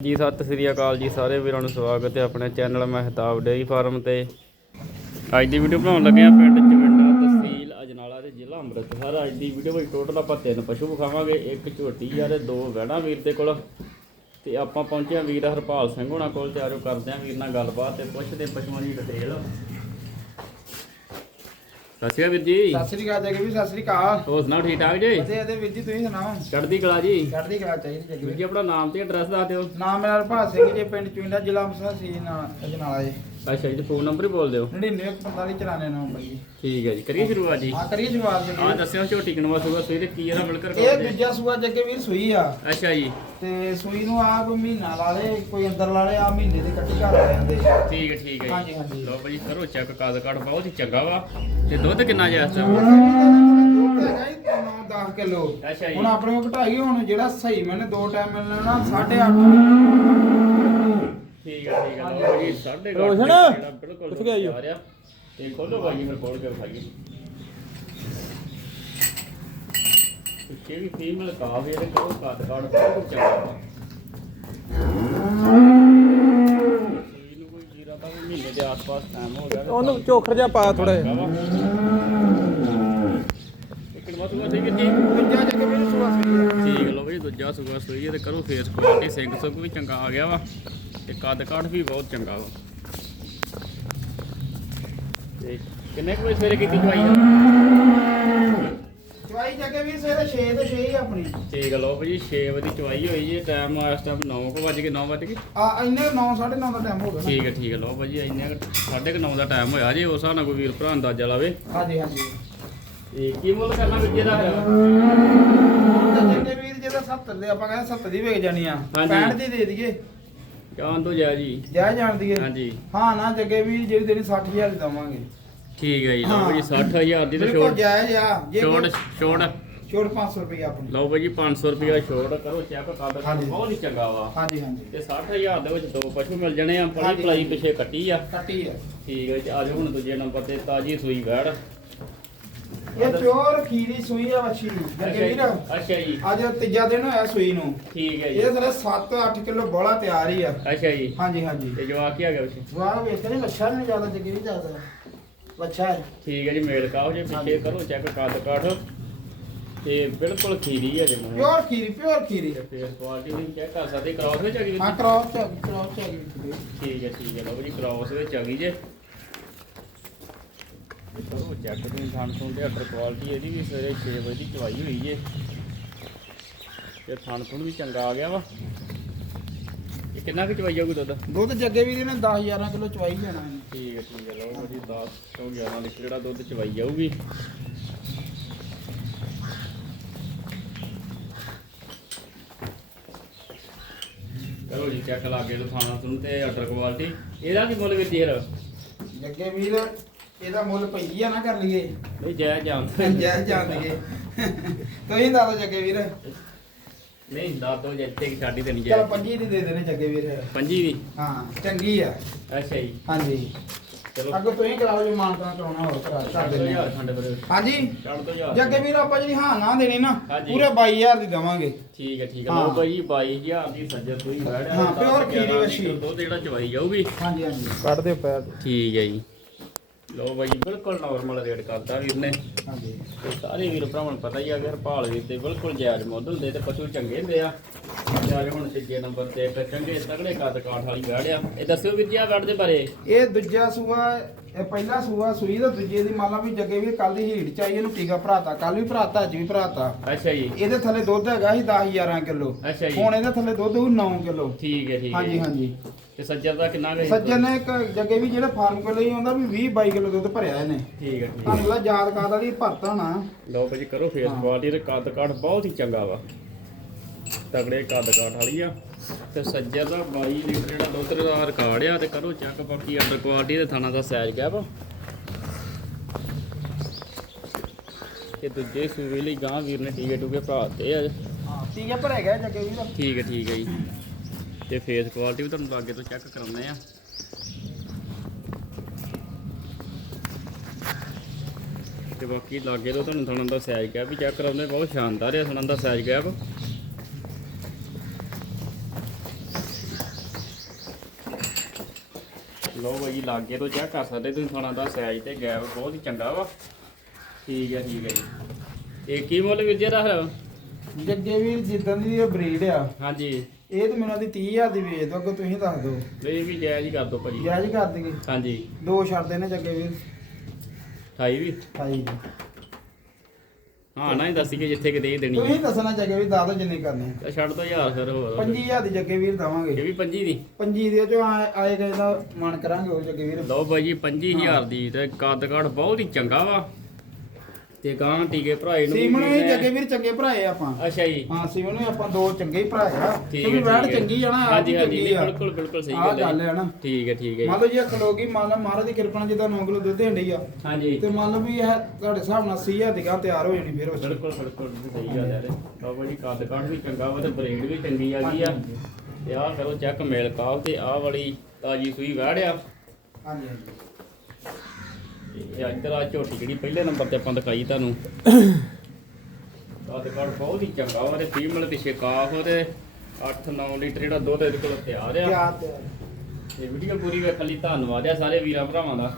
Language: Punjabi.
ਜੀ, ਸਤਿ ਸ੍ਰੀ ਅਕਾਲ ਜੀ ਸਾਰੇ ਵੀਰਾਂ ਨੂੰ ਸਵਾਗਤ ਹੈ ਆਪਣੇ ਚੈਨਲ ਮਹਿਤਾਬ ਡੇਰੀ ਫਾਰਮ ਤੇ। ਅੱਜ ਦੀ ਵੀਡੀਓ ਬਣਾਉਣ ਲੱਗੇ ਆ ਪਿੰਡ ਚਵਿੰਡਾ ਤਹਿਸੀਲ ਅਜਨਾਲਾ ਤੇ ਜ਼ਿਲ੍ਹਾ ਅੰਮ੍ਰਿਤਸਰ। ਅੱਜ ਦੀ ਵੀਡੀਓ ਵਿੱਚ ਟੋਟਲ ਆਪਾਂ ਤਿੰਨ ਪਸ਼ੂ ਵਿਖਾਵਾਂਗੇ, ਇੱਕ ਝੋਟੀ ਆ ਤੇ ਦੋ ਵਹਿਣਾ ਵੀਰ ਦੇ ਕੋਲ। ਤੇ ਆਪਾਂ ਪਹੁੰਚੇ ਆ ਵੀਰ ਹਰਪਾਲ ਸਿੰਘ ਹੋਣਾ ਕੋਲ ਤੇ ਆਜੋ ਕਰਦੇ ਆ ਵੀਰ ਨਾਲ ਗੱਲਬਾਤ ਤੇ ਪੁੱਛਦੇ ਪਸ਼ੂਆਂ ਦੀ ਡਿਟੇਲ ਸਤਿ ਸ਼੍ਰੀ ਅਕਾਲ ਵੀਰ ਜੀ। ਸਤਿ ਸ੍ਰੀ ਅਕਾਲ ਜੱਗੇ ਵੀ ਸਤਿ ਸ੍ਰੀ ਅਕਾਲ। ਹੋਰ ਸੁਣਾਓ ਠੀਕ ਠਾਕ ਜੀ? ਵਧੀਆ ਤੇ ਵੀਰ ਜੀ ਤੁਸੀਂ ਸੁਣਾਓ? ਚੜ੍ਹਦੀ ਕਲਾ ਜੀ? ਚੜ੍ਹਦੀ ਕਲਾ ਚਾਹੀਦੀ ਵੀਰ ਜੀ ਆਪਣਾ ਨਾਮ ਤੇ ਐਡਰੈਸ ਦੱਸ ਦਿਓ। ਨਾਮ ਮੇਰਾ ਹਰਪਾਲ ਸਿੰਘ ਜੀ ਪਿੰਡ ਚੁੰਡਾ ਜ਼ਿਲ੍ਹਾ ਅੰਮ੍ਰਿਤਸਰ ਸੀ ਨਾਲ ਅਜਨਾਲਾ ਜੀ। ਅੱਛਾ ਜੀ ਤੇ ਫੋਨ ਨੰਬਰ ਹੀ ਬੋਲ ਦਿਓ। 9945 ਚਲਾਣੇ ਨੰਬਰ ਜੀ। ਠੀਕ ਹੈ ਜੀ ਕਰੀਏ ਸ਼ੁਰੂਆਤ ਜੀ। ਆ ਕਰੀਏ ਜਵਾਬ ਜੱਗੇ ਆ। ਦੱਸਿਓ ਝੋਟੀ ਕਿਨਵਾ ਸੂਗਾ ਸਵੇਰੇ ਕੀ ਇਹਦਾ ਮਿਲ ਕਰ ਇਹ ਦੂਜਾ ਸੂਆ ਜੱਗੇ ਵੀਰ ਸੂਈ ਆ। ਅੱਛਾ ਜੀ। ਤੇ ਸੂਈ ਨੂੰ ਆਪ ਮਹੀਨਾ ਲਾ ਲੇ ਕੋਈ ਅੰਦਰ ਲਾ ਲੇ ਆ ਮਹੀਨੇ ਦੇ ਕੱਟੀ ਘਰ ਆ ਜਾਂਦੇ। ਠੀਕ ਹੈ ਠੀਕ ਹੈ ਹਾਂਜੀ, ਜੀ। ਹਾਂਜੀ। ਲਓ ਭਾਜੀ ਕਰੋ ਚੈੱਕ ਕਾਦ ਕਾੜ ਬਹੁਤ ਹੀ ਚੰਗਾ ਵਾ। ਤੇ ਦੁੱਧ ਕਿੰਨਾ ਜਿਹਾ ਇਸ ਦੁੱਧ ਹੈਗਾ ਜੀ 9-10 ਕਿਲੋ। ਅੱਛਾ ਜੀ। ਹੁਣ ਆਪਣੇ ਕੋਲ ਘਟਾਈ ਹੁਣ ਜਿਹੜਾ ਸਹੀ ਮੈਨੇ ਦੋ ਟਾਈਮ ਮਿਲਣਾ ਨਾ 8.5 ਠੀਕ ਹੈ ਠੀਕ ਹੈ ਲਓ ਭਾਜੀ ਸਾਢੇ ਕੁ ਅੱਠ ਰੋਸ਼ਨ, ਜਿਹੜਾ ਬਿਲਕੁਲ ਕਿੱਥੇ ਗਿਆ ਜੀ? ਆ। ਰਿਹਾ ਤੇ ਖੋਲੋ ਭਾਜੀ ਫਿਰ ਖੋਲ ਕੇ ਖਾਈਏ ਪਿੱਛੇ ਵੀ ਫੀਮੇਲ ਕਾਫ ਇਹਦੇ ਕੋਲ? ਕਾਦ ਕਾੜ ਬਹੁਤ ਚੰਗਾ ਵਾ। ਸੂਈ ਨੂੰ ਕੋਈ ਜੀਰਾ ਤਾਂ ਵੀ ਮਹੀਨੇ ਦੇ ਆਸ-ਪਾਸ ਟਾਈਮ ਹੋ ਗਿਆ। ਤੇ ਉਹਨੂੰ ਚੋਖਰ ਜਿਹਾ ਪਾ ਥੋੜਾ ਵਾ। ਇੱਕ ਨਵਾਂ ਸੂਆ ਸੀ ਕਿੰਨੀ ਦੂਜਾ ਜੱਗੇ ਵੀਰ ਸੂਆ ਠੀਕ ਲੋ ਵੀ ਦੂਜਾ ਸੁਗਾ ਸੂਈ ਹੈ ਤੇ ਕਰੋ ਫੇਸ ਕੁਆਲਿਟੀ ਸਿੰਘ ਸੁਗ ਵੀ ਚੰਗਾ ਆ ਗਿਆ ਵਾ। ਤੇ ਕੱਦ ਕਾਠ ਵੀ ਬਹੁਤ ਚੰਗਾ ਵਾ। ਤੇ ਕਿੰਨੇ ਕੁ ਵਜੇ ਸਵੇਰੇ ਕੀਤੀ ਚਵਾਈ ਆ ਚਵਾਈ ਜੱਗੇ ਵੀਰ ਸਵੇਰੇ 6 ਤੇ 6 ਹੀ ਆਪਣੀ। ਠੀਕ ਲੋ ਭਾਜੀ 6 ਵਜੇ ਚਵਾਈ ਹੋਈ ਜੀ ਟਾਈਮ ਇਸ ਟਾਈਮ 9 ਕੁ ਵੱਜ ਕੇ 9 ਵੱਜ ਆ ਇੰਨੇ 9 9:30 ਦਾ ਟਾਈਮ ਹੋ ਗਿਆ ਠੀਕ ਹੈ ਠੀਕ ਹੈ ਲੋ ਭਾਜੀ ਇੰਨੇ 9:30 ਦਾ ਟਾਈਮ ਹੋਇਆ ਜੀ ਉਸ ਨਾਲ ਕੋਈ ਵੀਰ ਭਰਾ ਅੰਦਾਜ਼ਾ ਲਾਵੇ। ਹਾਂਜੀ ਹਾਂਜੀ। ਤੇ ਕੀ ਮੁੱਲ ਕਰਨਾ ਵਿੱਚੇ ਦਾ ਫਿਰ? ਤੇ ਜੱਗੇ ਵੀਰ ਜਿਹਦਾ 70 ਦੇ ਆਪਾਂ ਕਹਿੰਦੇ 70 ਦੀ ਵੇਚ ਜਾਣੀ ਆ। ਹਾਂਜੀ। 65 ਦੀ ਦੇ ਦਈਏ। ਜਾਣ ਤੋਂ ਜਾ ਜੀ? ਜਾ ਜਾਣ ਦਈਏ ਹਾਂਜੀ। ਹਾਂ ਨਾ ਜੱਗੇ ਵੀਰ ਜਿਹੜੀ ਦੇਣੀ 60000 ਦੀ ਦਵਾਂਗੇ। ਠੀਕ ਹੈ ਜੀ ਲਓ ਹਾਂ। ਭਾਜੀ 60000 ਦੀ ਤੇ ਬਿਲਕੁਲ ਛੋੜ ਜਾਇਜ਼ ਆ। ਜੇ ਛੋੜ ਕੋਈ- ਛੋੜ ਛੋੜ 500 ਰੁਪਏ ਆਪਣੀ। ਲਓ ਭਾਜੀ 500 ਰੁਪਿਆ ਛੋੜ ਕਰੋ ਚੈੱਕ ਕੱਦ ਹਾਂਜੀ। ਬਹੁਤ ਹੀ ਚੰਗਾ ਵਾ। ਹਾਂਜੀ ਹਾਂਜੀ। ਤੇ 60000 ਦੇ ਵਿੱਚ ਦੋ ਪਸ਼ੂ ਮਿਲ ਜਾਣੇ ਆ ਹਾਂਜੀ। ਪਲਾਈ ਪਿਛੇ ਕੱਟੀ ਆ। ਕੱਟੀ ਆ। ਠੀਕ ਹੈ ਜੀ ਆ ਜਾਓ ਹੁਣ ਦੂਜੇ ਨੰਬਰ ਤੇ ਤਾਜੀ ਸੂਈ ਵੈੜ। ਇਹ ਪਿਓਰ ਖੀਰੀ ਸੂਈ ਆ ਦੀ ਜੱਗੇ ਵੀਰ ਅੱਛਾ ਜੀ। ਅੱਜ ਤੀਜਾ ਦਿਨ ਹੋਇਆ ਸੂਈ ਨੂੰ। ਠੀਕ ਹੈ ਜੀ। ਇਹਦੇ ਥੱਲੇ 7-8 ਕਿਲੋ ਬੋਲਾ ਤਿਆਰ ਹੀ ਆ। ਅੱਛਾ ਜੀ। ਹਾਂਜੀ ਹਾਂਜੀ। ਤੇ ਜਵਾਕ ਕੀ ਆ ਗਿਆ ਪਿਛੇ? ਵਾਹ ਵੇਖਦੇ ਨੇ ਵੱਛਾ ਨਹੀਂ ਜ਼ਿਆਦਾ ਜੱਗੇ ਨਹੀਂ ਜ਼ਿਆਦਾ। ਹੈ ਠੀਕ ਹੈ ਜੀ ਮੇਲ ਕਾਓ ਜੇ ਪਿਛੇ। ਕਰੋ ਚੈੱਕ ਕੱਦ ਕਾਠ ਤੇ ਬਿਲਕੁਲ ਖੀਰੀ ਹੈ ਜੇ ਪਿਓਰ ਖੀਰੀ ਪਿਓਰ ਖੀਰੀ। ਤੇ ਫੇਸ ਕੁਆਲਿਟੀ ਵੀ ਚੈੱਕ ਕਰ ਸਕਦੇ ਕ੍ਰਾਸ ਵਿੱਚ ਆ ਗਈ ਹਾਂ? ਕ੍ਰਾਸ ਚ ਕ੍ਰਾਸ ਚ ਆ ਗਈ। ਠੀਕ ਹੈ ਠੀਕ ਹੈ ਲਓ ਜੀ ਕ੍ਰਾਸ ਵਿੱਚ ਆ ਗਈ ਜੇ। ਕਰੋ ਚੈੱਕ ਤੁਸੀਂ ਥਣ ਤੋਂ ਤੇ ਅਟਰ ਕੁਆਲਿਟੀ ਇਹਦੀ ਵੀ ਸਵੇਰੇ 6 ਵਜੇ ਦੀ ਚਵਾਈ ਹੋਈ ਜੇ ਤੇ ਥਣ ਤੋਂ ਵੀ ਚੰਗਾ ਆ ਗਿਆ ਵਾ। ਇਹ ਕਿੰਨਾ ਕੁ ਚਵਾਈ ਜਾਊਗੀ ਦੁੱਧ? ਦੁੱਧ ਜੱਗੇ ਵੀਰ ਨੇ 10 11 ਕਿਲੋ ਚਵਾਈ ਜਾਣਾ ਇਹਨੇ। ਠੀਕ ਹੈ ਠੀਕ ਹੈ ਲਓ ਜੀ 10 ਤੋਂ 11 ਲੀਟਰ ਜਿਹੜਾ ਦੁੱਧ ਚਵਾਈ ਜਾਊਗੀ ਕਰੋ ਜੀ ਚੈੱਕ ਲਾ ਕੇ ਦਿਖਾਣਾ ਤੁਹਾਨੂੰ ਤੇ ਅਟਰ ਕੁਆਲਿਟੀ ਇਹਦਾ ਕੀ ਮੁੱਲ ਵਿੱਚ ਯਾਰ ਜੱਗੇ ਵੀਰ ਇਹਦਾ ਮੁੱਲ ਪਈ ਆ ਨਾ ਕਰ ਲਈਏ ਨਹੀਂ ਜੈ ਜਾਨ ਜੈ ਜਾਣ ਲਈਏ ਤੁਸੀਂ ਦੱਸ ਜੱਗੇ ਵੀਰ। ਨਹੀਂ ਦੱਸ ਦੋ ਜਿੱਤੇ ਕਿ ਸਾਡੀ ਤੇ ਨਹੀਂ ਚਲ ਜੈ ਪੰਜੀ ਦੀ ਦੇ ਦੇਣੇ ਜੱਗੇ ਵੀਰ। ਪੰਜੀ ਦੀ? ਹਾਂ ਚੰਗੀ ਆ। ਅੱਛਾ ਜੀ। ਹਾਂਜੀ। ਚਲੋ। ਅੱਗੋਂ ਤੁਸੀਂ ਕਰਾਓ ਜੀ ਮਾਨਤਾ ਕਰਾਉਣਾ ਹੋਰ ਕਰਾ ਛੱਡ ਦੋ ਦਿੰਦੇ ਹਾਂਜੀ। ਛੱਡ ਦੋ ਯਾਰ ਜੱਗੇ ਵੀਰ ਆਪਾਂ ਜਿਹੜੀ ਹਾਂ ਨਾ ਦੇਣੀ ਨਾ। ਪੂਰੇ 22000 ਦੀ ਦੇਵਾਂਗੇ। ਠੀਕ ਹੈ ਠੀਕ ਹੈ। ਲਓ ਭਾਈ 22000 ਦੀ ਸੱਜਰ ਸੂਈ ਵੜ ਹਾਂ, pure ਖੀਰੀ ਵੱਛੀ। ਦੁੱਧ ਜਿਹੜਾ ਚਵਾਈ ਜਾਊਗੀ। ਹਾਂਜੀ ਹਾਂਜੀ। ਕੱਢ ਦਿਓ ਪੈਰ। ਠੀਕ ਹੈ ਜੀ। ਲਓ ਭਾਈ ਬਿਲਕੁਲ ਨਾਰਮਲ ਰੇਟ ਕਰਦਾ ਵੀਰ ਨੇ ਹਾਂਜੀ। ਤੇ ਸਾਰੇ ਵੀਰ ਭਰਾਵਾਂ ਨੂੰ ਪਤਾ ਹੀ ਆ ਕਿ ਹਰਪਾਲ ਵੀਰ ਤੇ ਬਿਲਕੁਲ ਜਾਇਜ਼ ਮੁੱਲ ਹੁੰਦੇ ਤੇ ਪਸ਼ੂ ਚੰਗੇ ਹੁੰਦੇ ਆ। ਅੱਜ ਹੁਣ ਤੀਜੇ ਨੰਬਰ ਤੇ ਇੱਕ ਚੰਗੇ ਤਗੜੇ ਕੱਦ ਕਾਠ ਵਾਲੀ ਵੜ ਆ। ਇਹ ਦੱਸਿਓ ਵੀਰ ਜੀ ਆ ਵੜ ਦੇ ਬਾਰੇ। ਇਹ ਦੂਜਾ ਸੂਆ ਇਹ ਪਹਿਲਾ ਸੂਆ ਸੂਈ ਦਾ ਦੂਜੇ ਦੀ ਮੰਨ ਲਾ ਵੀ ਜੱਗੇ ਵੀ ਕੱਲ ਦੀ ਹੀਟ ਚਾਹੀਏ ਇਹਨੂੰ ਟੀਕਾ ਭਰਾਤਾ ਕੱਲ ਵੀ ਭਰਾਤਾ ਅੱਜ ਵੀ ਭਰਾਤਾ। ਅੱਛਾ ਜੀ। ਇਹਦੇ ਥੱਲੇ ਦੁੱਧ ਹੈਗਾ ਸੀ 10 11 ਕਿਲੋ। ਅੱਛਾ ਜੀ। ਹੁਣ ਇਹਦੇ ਥੱਲੇ ਦੁੱਧ ਹੋਊ 9 ਕਿਲੋ। ਠੀਕ ਹੈ ਠੀਕ ਹੈ। ਹਾਂਜੀ। ਹਾਂਜੀ। ਤੇ ਸੱਜਰ ਦਾ ਕਿੰਨਾ ਗਈ ਸੱਜਣ ਨੇ ਇੱਕ ਜੱਗੇ ਵੀ ਜਿਹੜਾ ਫਾਰਮ ਕੋਲ ਲਈ ਆਉਂਦਾ ਵੀ 20 22 ਕਿਲੋ ਦੁੱਧ ਭਰਿਆ ਇਹਨੇ। ਠੀਕ ਹੈ ਠੀਕ ਹੈ ਤੁਹਾਨੂੰ ਪਤਾ ਯਾਦ ਕਾਦ ਵਾਲੀ ਭਰਤਾ ਨਾ ਲਓ ਭਾਜੀ ਕਰੋ ਫੇਸ। ਕੁਆਲਿਟੀ ਤੇ ਕੱਦ ਕਾਠ ਬਹੁਤ ਹੀ ਚੰਗਾ ਵਾ। ਤਗੜੇ ਕੱਦ ਕਾਠ ਵਾਲੀ ਆ। ਤੇ ਸੱਜਰ ਦਾ 22 ਲੀਟਰ ਜਿਹੜਾ ਦੁੱਧ ਦਾ ਰਿਕਾਰਡ ਆ ਤੇ ਕਰੋ ਚੈੱਕ ਬਾਕੀ ਅੰਡਰ ਕੁਆਲਿਟੀ ਤੇ ਥਾਣਾ ਦਾ ਸਾਈਜ਼ ਗਿਆ ਵਾ ਤੇ ਦੂਜੇ ਸੂਵੇ ਲਈ ਗਾਂ ਵੀਰ ਨੇ ਟੀਕੇ ਟੂਕੇ ਭਰਾ ਤੇ ਆ। ਹਾਂ ਤੀਆ ਭਰਿਆ ਗਿਆ ਜੱਗੇ ਵੀ ਦਾ ਠੀਕ ਹੈ ਠੀਕ ਹੈ ਜੀ। ਤੇ ਫੇਸ ਕੁਆਲਿਟੀ ਵੀ ਤੁਹਾਨੂੰ ਅੱਗੇ ਤੋਂ ਚੈੱਕ ਕਰਾਉਂਦੇ ਆ। ਤੇ ਬਾਕੀ ਲਾਗੇ ਤੋਂ ਤੁਹਾਨੂੰ ਸੁਣਨ ਦਾ ਸਾਈਜ਼ ਗਿਆ ਵੀ ਚੈੱਕ ਕਰਾਉਂਦੇ ਬਹੁਤ ਸ਼ਾਨਦਾਰ ਹੈ ਸੁਣਨ ਦਾ ਸਾਈਜ਼ ਗਿਆ ਲੋ ਭਾਈ ਲਾਗੇ ਤੋਂ ਚੈੱਕ ਕਰ ਸਕਦੇ ਤੁਸੀਂ ਸੁਣਨ ਦਾ ਸਾਈਜ਼ ਤੇ ਗੈਪ ਬਹੁਤ ਹੀ ਚੰਗਾ ਵਾ। ਠੀਕ ਹੈ ਠੀਕ ਹੈ ਜੀ। ਇਹ ਕੀ ਮੁੱਲ ਵੀਰ ਜੀ ਦਾ ਹੈ ਜੱਗੇ ਵੀਰ ਜਿੱਦਾਂ ਦੀ ਇਹ ਬਰੀਡ ਆ ਹਾਂਜੀ। ਇਹ ਤੇ ਮੈਨੂੰ ਦੀ 30000 ਦੀ ਵੇਚ ਦੋ ਅੱਗੇ ਤੁਸੀਂ ਦੱਸ ਦਿਓ। ਇਹ ਵੀ ਜਾਇਜ਼ ਹੀ ਕਰ ਦਿਓ ਭਾਜੀ। ਜਾਇਜ਼ ਕਰ ਦੇਗੇ ਹਾਂਜੀ। ਦੋ ਛੱਡਦੇ ਨੇ ਜੱਗੇ ਵੀਰ। 28 ਵੀ? ਹਾਈ ਹਾਂ ਨਾ ਹੀ ਦੱਸੀ ਕਿ ਜਿੱਥੇ ਕਿਤੇ ਇਹ ਦੇਣੀ ਤੁਸੀਂ ਦੱਸਣਾ ਜੱਗੇ ਵੀਰ ਦੱਸ ਜਿੰਨੀ ਕਰਨੀ ਤਾਂ ਛੱਡ ਦੋ ਯਾਰ ਫਿਰ ਹੋਰ। 25000 ਦੀ ਜੱਗੇ ਵੀਰ ਇਹ ਦਵਾਂਗੇ ਵੀ 25 ਦੀ? ਪੰਜੀ ਦੇ ਚੋਂ ਆਏ ਗਏ ਦਾ ਮਨ ਕਰਾਂਗੇ ਉਹ ਜੱਗੇ ਵੀਰ। ਲਓ ਬਾਈ ਜੀ 25000 ਦੀ ਤੇ ਕੱਦ ਕਾਠ ਬਹੁਤ ਹੀ ਚੰਗਾ ਵਾ। ਤੇ ਗਾਂ ਟੀਕੇ ਭਰਾਏ ਨੂੰ ਵੀ ਸੀਮਨ ਵੀ ਨੇ- ਜੱਗੇ ਵੀਰ ਚੰਗੇ ਭਰਾਏ ਆਪਾਂ। ਅੱਛਾ ਜੀ। ਹਾਂ ਸੀਮਨ ਵੀ ਆਪਾਂ ਦੋ ਚੰਗੇ ਹੀ ਭਰਾਏ ਆ। ਠੀਕ ਕਿਉਂਕਿ ਹੈ ਵੈੜ ਠੀਕ ਹੈ। ਚੰਗੀ ਆ ਨਾ ਆਪ ਹਾਂਜੀ ਵੀ ਹਾਂਜੀ ਚੰਗੀ ਆ। ਬਿਲਕੁਲ ਬਿਲਕੁਲ ਸਹੀ ਆਹ ਗੱਲ ਗੱਲ ਹੈ ਹੈ ਨਾ। ਠੀਕ ਹੈ ਠੀਕ ਹੈ ਮੰਨ ਜੀ ਲਓ ਜੀ ਇਹ ਖਲੋਗੀ ਮੰਨ ਲਓ ਮਹਾਰਾਜ ਦੀ ਕਿਰਪਾ ਨਾਲ ਜਿੱਦਾਂ 9 ਕਿਲੋ ਦੁੱਧ ਦੇਂਦੀ ਆ। ਹਾਂਜੀ। ਤੇ ਮੰਨ ਲਓ ਵੀ ਇਹ ਤੁਹਾਡੇ ਹਿਸਾਬ ਨਾਲ 80000 ਦੀ ਗਾਂ ਤਿਆਰ ਹੋ ਜਾਣੀ ਫਿਰ ਉਸ ਬਿਲਕੁਲ ਬਿਲਕੁਲ ਸਹੀ ਗੱਲ ਹੈ ਬਾਬਾ ਜੀ ਕੱਦ ਕਾਠ ਵੀ ਚੰਗਾ ਵਾ ਤੇ ਬਰੀਡ ਵੀ ਚੰਗੀ ਆ ਗਈ ਆ। ਤੇ ਆਹ ਕਰੋ ਚੈੱਕ ਮੇਲ ਕਾਲ ਤੇ ਆਹ ਵਾਲੀ ਤਾਜੀ ਸੂਈ ਵਾੜਿਆ ਹਾਂਜੀ ਹਾਂਜੀ। ਤੇ ਇੱਧਰ ਆ ਝੋਟੀ ਜਿਹੜੀ ਪਹਿਲੇ ਨੰਬਰ ਤੇ ਆਪਾਂ ਦਿਖਾਈ ਤੁਹਾਨੂੰ। ਕੱਦ ਕਾਠ ਬਹੁਤ ਹੀ ਚੰਗਾ ਵਾ ਤੇ ਫੀਮੇਲ ਪਿੱਛੇ ਕਾਫ ਤੇ 8-9 ਲੀਟਰ ਜਿਹੜਾ ਦੁੱਧ ਇਹਦੇ ਕੋਲ ਤਿਆਰ ਆ। ਤੇ ਵੀਡੀਓ ਪੂਰੀ ਵੇਖਣ ਲਈ ਧੰਨਵਾਦ ਆ ਸਾਰੇ ਵੀਰਾਂ ਭਰਾਵਾਂ ਦਾ।